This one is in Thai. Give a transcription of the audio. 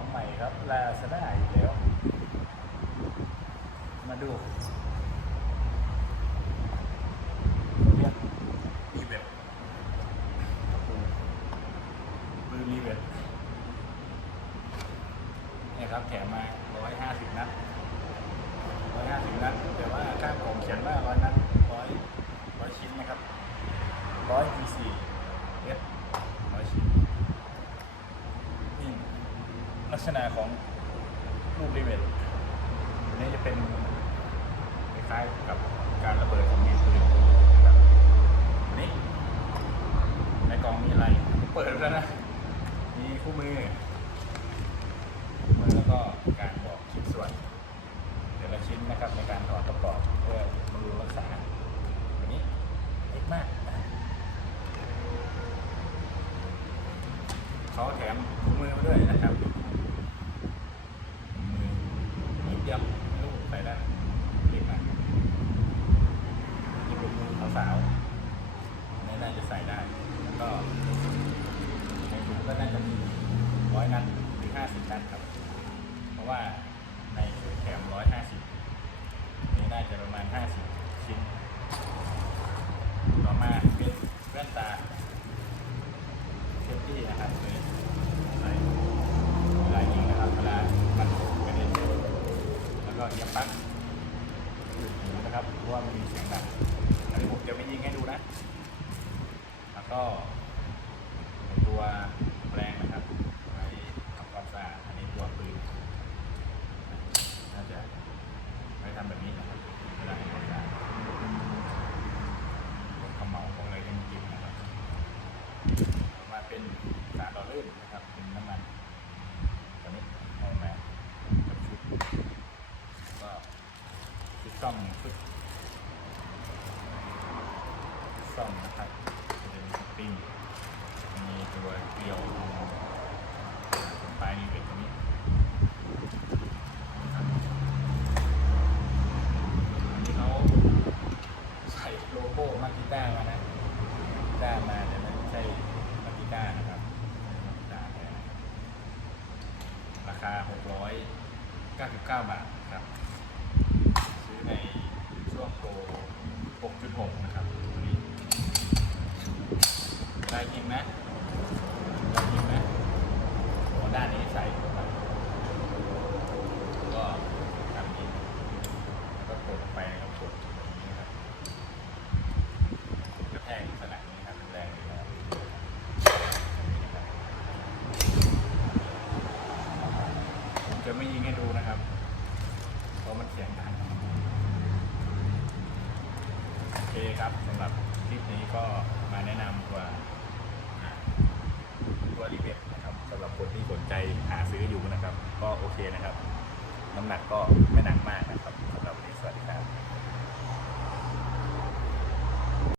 ของใหม่ครับลาซาด้าอีกแล้ว มาดูรียกรีเวทปืนรีเวทเนี่ยครับแถมมา150นัด150นัดแต่ว่าข้างผมเขียนว่า100นัด 100 100 ชิ้นนะครับ 100 PC เอส100 ชิ้น นี่ ลักษณะของลูกรีเวทอันนี้จะเป็นคล้ายๆกับการระเบิดของมีดปืนนะครับนี้ในกล่องมีอะไร เปิดแล้วนะ มีคู่มือคู่มือแล้วก็การบอกชิ้นส่วนแต่ละชิ้นนะครับในการถอดประกอบเพื่อบำรุงรักษาอันนี้เล็กมากเขาแถมถุงมือมาด้วยนะครับถุงมือนิดเดียวลูกใส่ได้เล็กมากนี่เป็นมือ สาวๆนี่น่าจะใส่ได้ แล้วก็ในถุงก็น่าจะมีร้อยนัดหรือห้าสิบนัดครับ เพราะว่าในชุดแถมร้อยห้าสิบนี่น่าจะประมาณห้าสิบชิ้น ต่อมาเป็นแว่นตาเซฟตี้นะครับตัวนี้ใส่เวลายิงนะครับเวลามันกระเด็นแล้วก็เอียบปั๊กหยุดหูนะครับเพราะว่ามันมีเสียงดัง ผมจะไม่ยิงให้ดูนะ แล้วก็ตัวแปลงนะครับไว้ทำความสะอาดอันนี้ตัวปืนน่าจะไว้ทำแบบนี้นะครับเวลาทำความสะอาดพวกเขมเหลาพวกอะไรที่มันกินนะครับ มาเป็นสารหล่อลื่นนะครับ เป็นน้ำมันตัวนี้เอามากับชุดก็ชุดซ่อมชุด ซ่อมนะครับจะเป็นสปริงมีตัวเกลียวตรงปลายนี้เป็นตัวนี้นะครับอันนี้เขาใส่โลโก้มาติด้ามานะด้ามาแต่ไม่ใช่มาติด้านะครับมาติด้าแท้ราคา 699 บาทครับ ซื้อในช่วงโปร6.6 นะครับตัวนี้ได้จริงไหมได้จริงไหมโอ้ด้านนี้ใส่เข้าไปก็ทำนี้แล้วก็กดลงไปแล้วก็กดอย่างนี้นะครับ กระแทกขนาดนี้ครับแรงเลยนะครับผมจะไม่ยิงให้ดูนะครับ เพราะมันเสียงดังโอเคครับสำหรับคลิปนี้ก็มาแนะนำตัวอ่าตัวรีเบทนะครับสำหรับคนที่สนใจหาซื้ออยู่นะครับ ก็โอเคนะครับ น้ำหนักก็ไม่หนักมากนะครับสำหรับวันนี้สวัสดีครับ